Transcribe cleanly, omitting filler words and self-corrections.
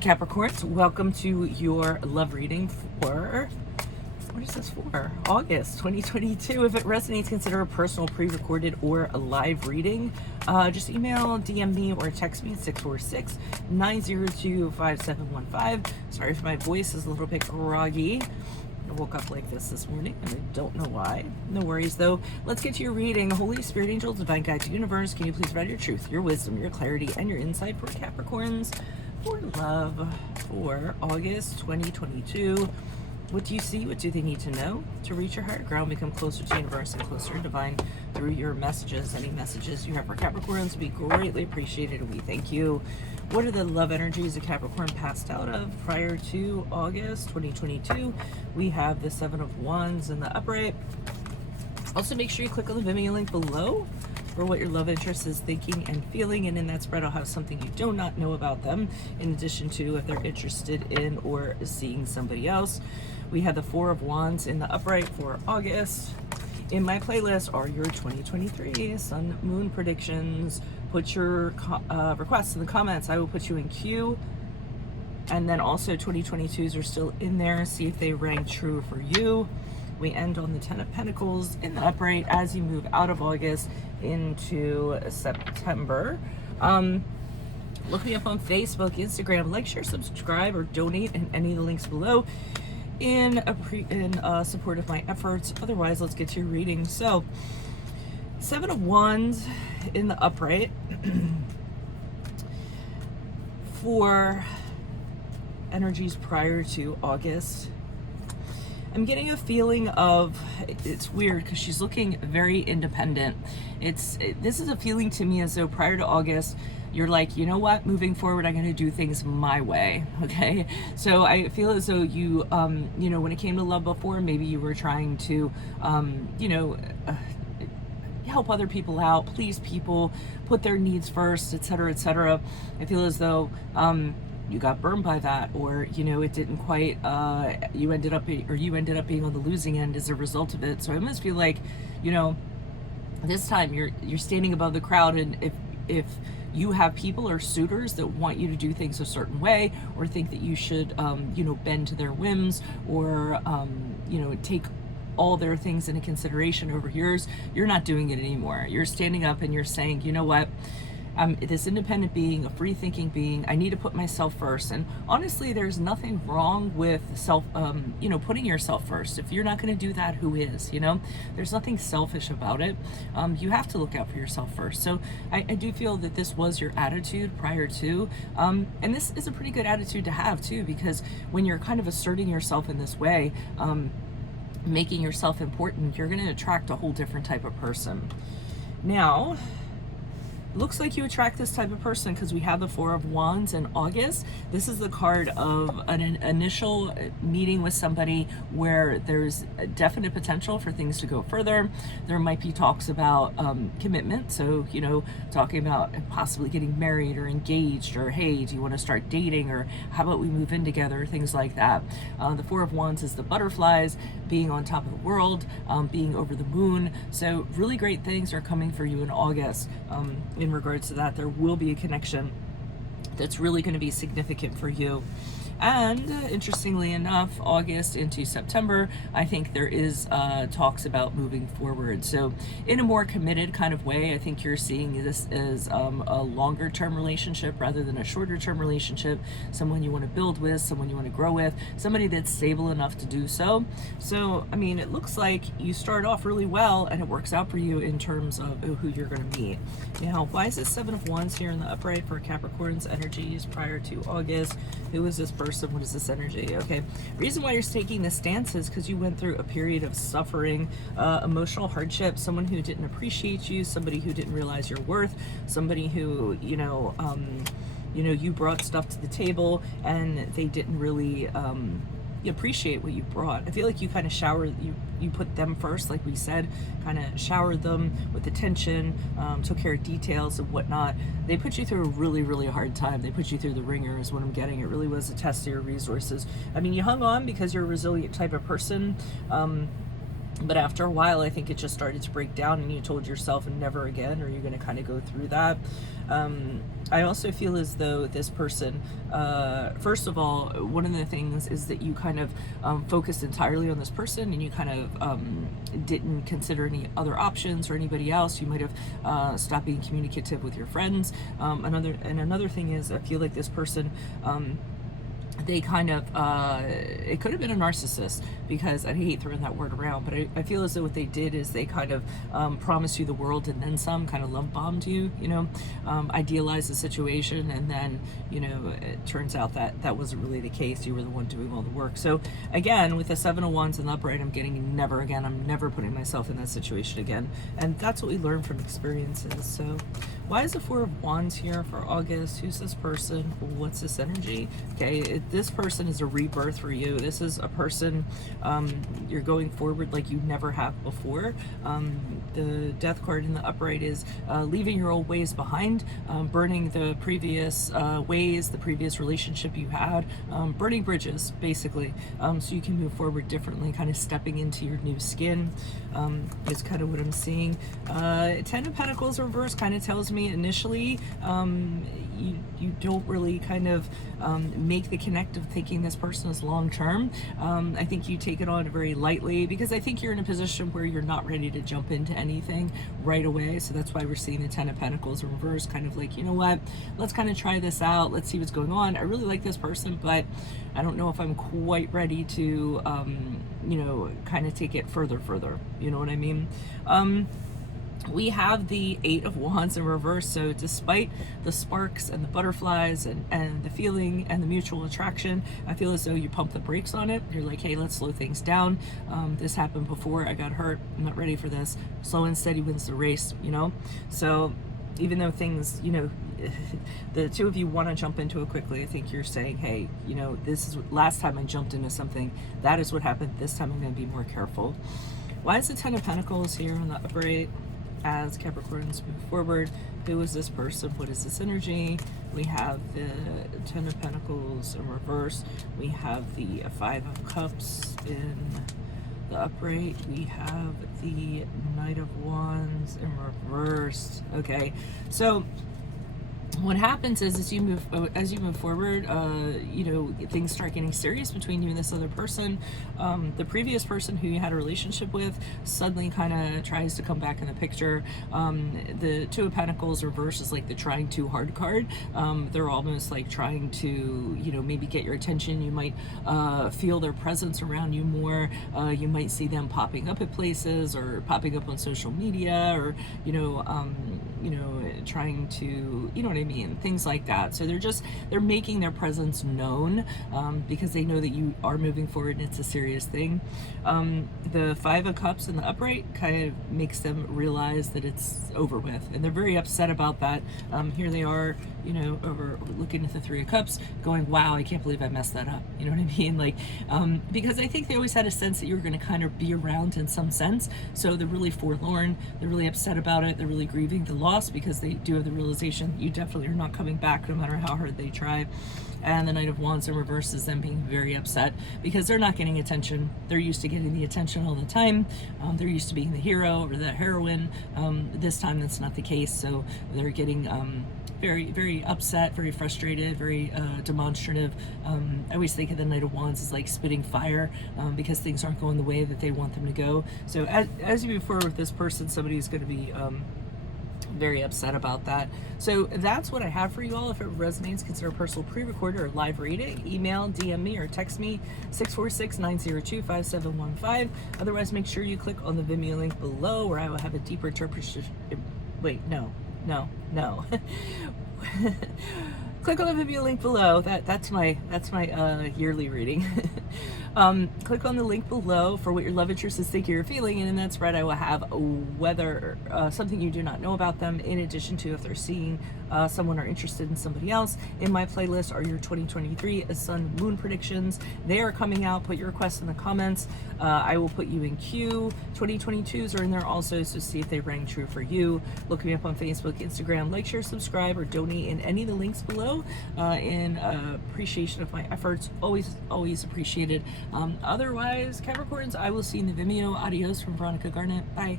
Capricorns, welcome to your love reading for, what is this for? August 2022. If it resonates, consider a personal, pre-recorded, or a live reading. Just email, DM me, or text me at 646-902-5715. Sorry if my voice is a little bit groggy. I woke up like this morning and I don't know why. No worries though. Let's get to your reading. Holy Spirit, Angels, Divine Guides, Universe, can you please provide your truth, your wisdom, your clarity, and your insight for Capricorns for love for August 2022? What do you see? What do they need to know to reach your heart ground, become closer to universe and closer to divine through your messages? Any messages you have for Capricorns would be greatly appreciated, and we thank you. What are the love energies of Capricorn passed out of prior to August 2022? We have the Seven of Wands in the upright. Also, make sure you click on the Venmo link below for what your love interest is thinking and feeling, and in that spread I'll have something you do not know about them, in addition to if they're interested in or seeing somebody else. We have the Four of Wands in the upright for August. In my playlist are your 2023 Sun Moon predictions. Put your requests in the comments. I will put you in queue. And then also 2022s are still in there. See if they rang true for you. We end on the Ten of Pentacles in the upright as you move out of August into September. Look me up on Facebook, Instagram, like, share, subscribe, or donate in any of the links below in support of my efforts. Otherwise, let's get to your reading. So, Seven of Wands in the upright for energies prior to August. I'm getting a feeling of, it's weird because she's looking very independent. This is a feeling to me as though prior to August, you're like, you know what, moving forward, I'm going to do things my way. Okay. So I feel as though you, when it came to love before, maybe you were trying to, help other people out, please people, put their needs first, etc., etc. I feel as though, you got burned by that, or it didn't quite you ended up being on the losing end as a result of it. So I almost feel like this time you're standing above the crowd, and if you have people or suitors that want you to do things a certain way, or think that you should bend to their whims, or take all their things into consideration over yours, you're not doing it anymore. You're standing up and you're saying, you know what, this independent being, a free thinking being, I need to put myself first. And honestly, there's nothing wrong with putting yourself first. If you're not going to do that, who is? There's nothing selfish about it. You have to look out for yourself first. So I do feel that this was your attitude prior to, and this is a pretty good attitude to have too, because when you're kind of asserting yourself in this way, making yourself important, you're going to attract a whole different type of person. Now, looks like you attract this type of person because we have the Four of Wands in August. This is the card of an initial meeting with somebody where there's a definite potential for things to go further. There might be talks about commitment. So, talking about possibly getting married or engaged, or hey, do you want to start dating, or how about we move in together, things like that. The Four of Wands is the butterflies, being on top of the world, being over the moon. So really great things are coming for you in August. In regards to that, there will be a connection that's really going to be significant for you. And interestingly enough, August into September, I think there is talks about moving forward. So in a more committed kind of way, I think you're seeing this as a longer term relationship rather than a shorter term relationship. Someone you want to build with, someone you want to grow with, somebody that's stable enough to do so. So, I mean, it looks like you start off really well and it works out for you in terms of who you're going to meet. Now, why is this Seven of Wands here in the upright for Capricorn's energies prior to August? Who is this person? What is this energy? Okay, reason why you're taking this stance is because you went through a period of suffering, emotional hardship, someone who didn't appreciate you, somebody who didn't realize your worth, somebody who you brought stuff to the table and they didn't really appreciate what you brought. I feel like you kind of you put them first, like we said, kind of showered them with attention, took care of details and whatnot. They put you through a really, really hard time. They put you through the ringer is what I'm getting. It really was a test of your resources. I mean, you hung on because you're a resilient type of person. But after a while, I think it just started to break down, and you told yourself never again, or you're going to kind of go through that. I also feel as though this person, first of all, one of the things is that you kind of focused entirely on this person, and you kind of didn't consider any other options or anybody else. You might have stopped being communicative with your friends. Another thing is, I feel like this person, they kind of, it could have been a narcissist, because I hate throwing that word around, but I feel as though what they did is they kind of promised you the world and then some, kind of love bombed you, idealized the situation, and then, it turns out that that wasn't really the case. You were the one doing all the work. So again, with the 7 of Wands in the upright, I'm getting never again. I'm never putting myself in that situation again. And that's what we learn from experiences. So why is the 4 of Wands here for August? Who's this person? What's this energy? Okay, this person is a rebirth for you. This is a person, you're going forward like you never have before. The Death card in the upright is leaving your old ways behind, burning the previous ways, the previous relationship you had, burning bridges, basically, so you can move forward differently, kind of stepping into your new skin, is kind of what I'm seeing. 10 of Pentacles reverse kind of tells me initially you don't really kind of make the connect of thinking this person is long term. I think you take it on very lightly, because I think you're in a position where you're not ready to jump into anything right away. So that's why we're seeing the 10 of Pentacles in reverse, kind of like, you know what, let's kind of try this out. Let's see what's going on. I really like this person, but I don't know if I'm quite ready to, kind of take it further. You know what I mean? We have the 8 of Wands in reverse. So despite the sparks and the butterflies and the feeling and the mutual attraction, I feel as though you pump the brakes on it. You're like, hey, let's slow things down. This happened before. I got hurt. I'm not ready for this. Slow and steady wins the race, So even though things, the two of you want to jump into it quickly, I think you're saying, hey, this is last time I jumped into something. That is what happened. This time I'm going to be more careful. Why is the 10 of Pentacles here on the upright? As Capricorns move forward, who is this person? What is this energy? We have the 10 of Pentacles in reverse. We have the 5 of Cups in the upright. We have the Knight of Wands in reverse. Okay, so what happens is, as you move forward, things start getting serious between you and this other person. The previous person who you had a relationship with suddenly kind of tries to come back in the picture. The 2 of Pentacles reverse is like the trying too hard card. They're almost like trying to, maybe get your attention. You might feel their presence around you more. You might see them popping up at places, or popping up on social media, or trying to, what I mean, things like that. So they're making their presence known, because they know that you are moving forward and it's a serious thing. The 5 of Cups in the upright kind of makes them realize that it's over with, and they're very upset about that. Here they are, over looking at the 3 of Cups going, wow, I can't believe I messed that up. You know what I mean? Like, because I think they always had a sense that you were going to kind of be around in some sense. So they're really forlorn. They're really upset about it. They're really grieving the loss, because they do have the realization you definitely are not coming back no matter how hard they try. And the Knight of Wands in reverse is them being very upset, because they're not getting attention. They're used to getting the attention all the time. They're used to being the hero or the heroine. This time that's not the case. So they're getting very, very upset, very frustrated, very demonstrative. I always think of the Knight of Wands as like spitting fire, because things aren't going the way that they want them to go. So as you move forward with this person, somebody's going to be very upset about that. So that's what I have for you all. If it resonates, consider a personal pre-recorded or live reading. Email, DM me, or text me 646-902-5715. Otherwise, make sure you click on the Vimeo link below, where I will have a deeper interpretation. Wait, no. Click on the Vimeo link below. That's my yearly reading. Click on the link below for what your love interest is thinking or feeling, and in that spread I will have whether something you do not know about them, in addition to if they're seeing someone or interested in somebody else. In my playlist are your 2023 Sun Moon predictions. They are coming out. Put your requests in the comments. I will put you in queue. 2022s are in there also, so see if they rang true for you. Look me up on Facebook, Instagram. Like, share, subscribe, or donate in any of the links below, in appreciation of my efforts. Always appreciated. Otherwise, Capricorns, I will see you in the Vimeo. Adios from Veronica Garnet. Bye.